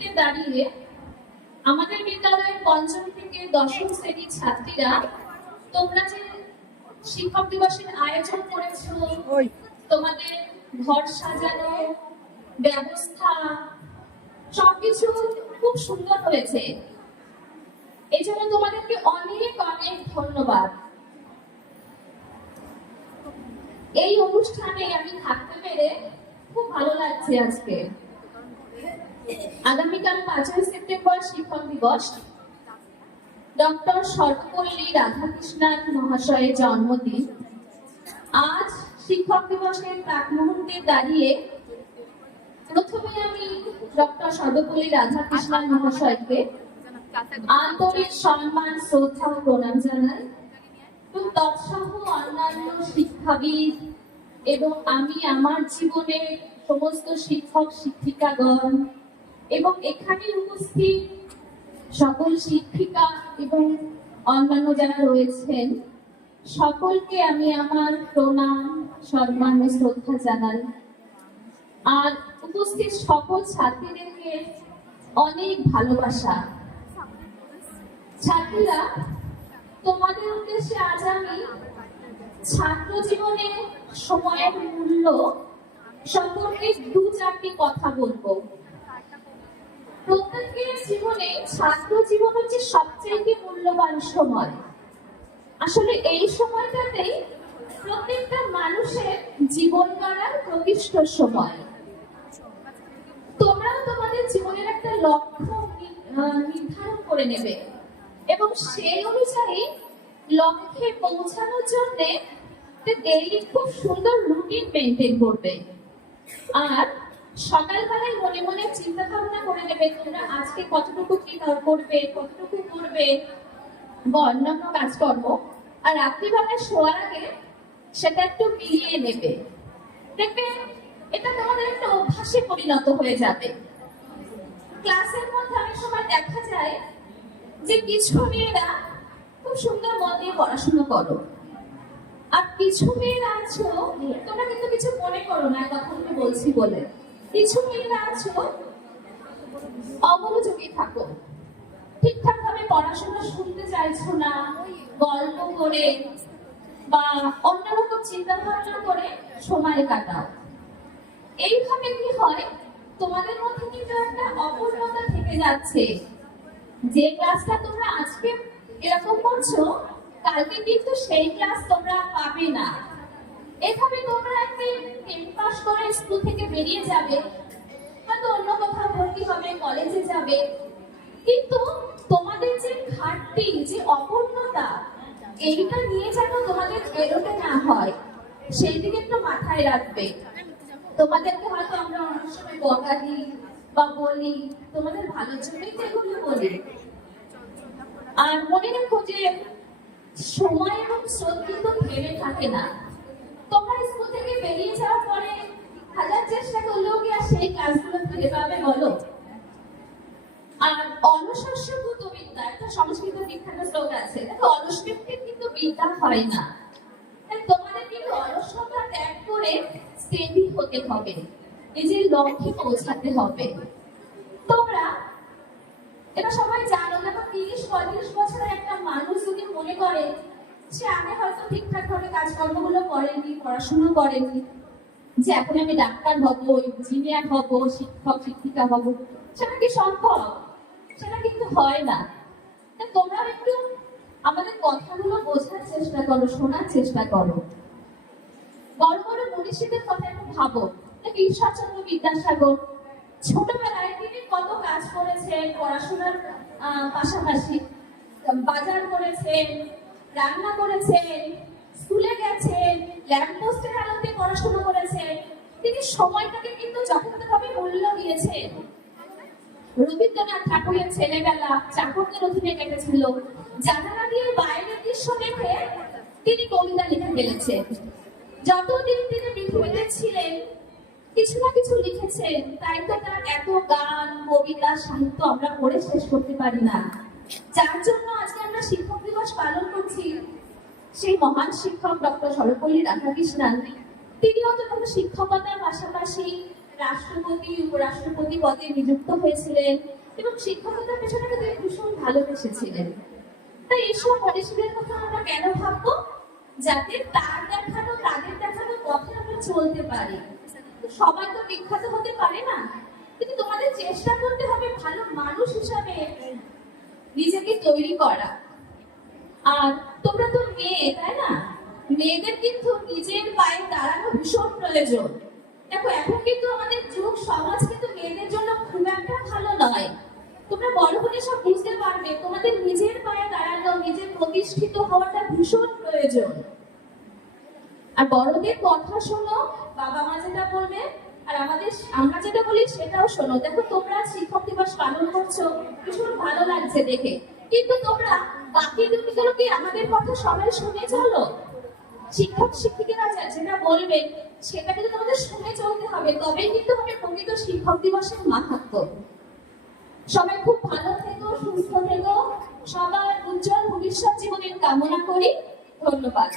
মুহূর্তে দাঁড়িয়ে আমাদের বিদ্যালয়ের পঞ্চম থেকে দশম শ্রেণীর ছাত্রীরা তোমরা যে শিক্ষক দিবসের আয়োজন করেছো, তোমাদের ঘর সাজানো ব্যবস্থা সবকিছু খুব সুন্দর হয়েছে। এই জন্য তোমাদেরকে অনেক অনেক ধন্যবাদ। এই অনুষ্ঠানে আমি থাকতে পেরে খুব ভালো লাগছে। আজকে আগামীকাল 5ই সেপ্টেম্বর শিক্ষক দিবস। ডক্টর সর্বপল্লী রাধাকৃষ্ণন মহাশয়ের জন্মদিন। আজ শিক্ষক দিবসের প্রাক মুহূর্তে দাঁড়িয়ে প্রথমে আমি ডক্টর সর্বপল্লী রাধাকৃষ্ণন মহাশয়কে আন্তরিক সম্মান, শ্রদ্ধা ও প্রণাম জানাই। তৎসহ অন্যান্য শিক্ষাবিদ এবং আমি আমার জীবনের সমস্ত শিক্ষক শিক্ষিকাগণ এবং এখানে উপস্থিত সকল শিক্ষিকা এবং অন্যান্য যারা রয়েছেন সকলকে আমি আমার প্রণাম, সম্মান ও শ্রদ্ধা জানাই। আর উপস্থিত সকল ছাত্রীদেরকে অনেক ভালোবাসা। ছাত্রীরা, তোমাদের উদ্দেশ্যে আজ আমি ছাত্র জীবনে সময়ের মূল্য সম্পর্কে 2-4টি কথা বলবো। প্রত্যেকের জীবনে ছাত্র জীবন হচ্ছে সবচেয়ে মূল্যবান সময়। আসলে এই সময়টাতেই প্রত্যেকটা মানুষের জীবন গড়ার প্রতিষ্ঠ সময়। তোমরাও তোমাদের জীবনের একটা লক্ষ্য নির্ধারণ করে নেবে এবং সেই অনুযায়ী লক্ষ্যে পৌঁছানোর জন্য ডেইলি খুব সুন্দর রুটিন মেনটেন করবে। আর সকালবেলায় মনে মনে চিন্তা ভাবনা করে নেবে তোমরা আজকে কতটুকু কি করবে, কতটুকু করবে বা অন্যান্য কাজকর্ম। আর রাত্রিবেলায় শোয়ার আগে সেটা একটু মিলিয়ে নেবে। দেখবে এটা তোমাদের একটা অভ্যাসে পরিণত হয়ে যাবে। ক্লাসের মধ্যে অনেক সময় দেখা যায় যে কিছু মেয়েরা খুব সুন্দর মন দিয়ে পড়াশোনা করো, আর কিছু মেয়েরা আছো, তোমরা কিন্তু কিছু মনে করো না কথাগুলো বলছি বলে, কিছু মেয়েরা আছো অমনোযোগী থাকো, ঠিকঠাক ভাবে পড়াশোনা শুনতে চাইছো না, গল্প করে বা অন্যরকম চিন্তা ভাবনা করে সময় কাটাও। এইভাবে কি হয়, তোমাদের মধ্যে কিন্তু একটা অপূর্ণতা থেকে যাচ্ছে। যে ক্লাসটা তোমরা আজকে এরকম করছো, কালকে কিন্তু সেই ক্লাস তোমরা পাবে না। এভাবে তোমরা একদিন 10 পাস করে স্কুল থেকে বেরিয়ে যাবে, হয়তো অন্য কোথাও ভর্তি হবে, কলেজে যাবে, কিন্তু তোমাদের যে ঘাটতি, যে অপূর্ণতা, এইটা নিয়ে যেন তোমাদের বেরোতে না হয় সেই দিকে একটু মাথায় রাখবে। তোমাদেরকে হয়তো আমরা অনেক সময় বকা দিই বা বলি, তোমাদের ভালোর জন্যই তো এগুলো বলি। আর মনে রেখো যে সময় এবং স্রোত কিন্তু থেমে থাকে না। তোমরা স্কুল থেকে বেরিয়ে যাওয়ার পরে হাজার চেষ্টা করলেও কি আর সেই ক্লাসগুলো ফিরে পাবে বলো? আর অলসস্যভূত বিদ্যা, একটা সংস্কৃত বিখ্যাত শ্লোক আছে, দেখো অলস ব্যক্তির কিন্তু বিদ্যা হয় না। তাই তোমাদের কিন্তু অলসতা ত্যাগ করে স্টেডি হতে হবে, নিজের লক্ষ্যে পৌঁছাতে হবে। তোমরা এটা সবাই জানো, দেখো 30-35 বছরের একটা মানুষ যদি মনে করে সে আগে হয়তো ঠিকঠাক ভাবে কাজকর্মগুলো করেনি, পড়াশোনা করেনি, যে এখন আমি ডাক্তার হব, ইঞ্জিনিয়ার হব, শিক্ষক শিক্ষিকা হব, সেটা কি সম্ভব? সেটা কিন্তু হয় না। তোমরা একটু আমাদের কথাগুলো বোঝার চেষ্টা করো, শোনার চেষ্টা করো। বড় বড় মনীষীদের কথা একটু ভাবো। ঈশ্বরচন্দ্র বিদ্যাসাগর ছোটবেলায় তিনি কত কাজ করেছেন, পড়াশোনার পাশাপাশি বাজার করেছেন, রান্না করেছেন, স্কুলে গেছেন, ল্যাম্পপোস্টের আলোতে পড়াশোনা করেছেন। তিনি সময়টাকে কিন্তু যথাযথভাবে মূল্য দিয়েছেন। রবীন্দ্রনাথ ঠাকুরের ছেলেবেলা চাকরদের অধীনে কেটেছিল। জানালা দিয়ে বাইরের দৃশ্য দেখে তিনি কবিতা লিখে ফেলেছেন। যতদিন তিনি পৃথিবীতে ছিলেন কিছু না কিছু লিখেছেন, তাই তো তার এত গান, কবিতা, সাহিত্য আমরা পড়ে শেষ করতে পারি না। যার জন্য আজকে আমরা শিক্ষক দিবস পালন করছি। সেই মহান শিক্ষক ডক্টর সর্বপল্লী রাধাকৃষ্ণন, তিনিও তো শিক্ষকতার পাশাপাশি রাষ্ট্রপতি উপরাষ্ট্রপতি পদে নিযুক্ত হয়েছিলেন এবং শিক্ষকতার পেছনে তিনি ভীষণ ভালোবেসেছিলেন। তাই এইসব মনীষীদের কথা আমরা কেন ভাববো? যাতে তাদের দেখানো পথে আমরা চলতে পারি। সবাই তো বিখ্যাত হতে পারে না, কিন্তু তোমাদের চেষ্টা করতে হবে ভালো মানুষ হিসাবে নিজেকে তৈরি করা। আর তোমরা তো মেয়ে, তাই না? মেয়েদের কিন্তু নিজের পায়ে দাঁড়ানো ভীষণ প্রয়োজন। দেখো, এখন কিন্তু আমাদের যুগ সমাজ কিন্তু মেয়েদের জন্য খুব একটা ভালো নয়। তোমরা বড় হলে সব বুঝতে পারবে, তোমাদের নিজের পায়ে দাঁড়ানো, নিজের প্রতিষ্ঠিত হওয়াটা ভীষণ প্রয়োজন। আর বড়দের কথা শোনো, বাবা মা যেটা বলবে আর আমরা যেটা বলি সেটাও শোনো। দেখো, তোমরা শিক্ষক দিবস পালন করছো, ভীষণ ভালো লাগছে দেখে, কিন্তু তোমরা বাকি দিনগুলো কি আমাদের কথা সবাই শুনে চলো? শিক্ষক শিক্ষিকারা যেটা বলবেন সেটা কিন্তু তোমাদের শুনে চলতে হবে, তবেই কিন্তু হবে প্রকৃত শিক্ষক দিবসের মাহাত্ম্য। সবাই খুব ভালো থেকো, সুস্থ থেকো, সবার উজ্জ্বল ভবিষ্যৎ জীবনের কামনা করি। ধন্যবাদ।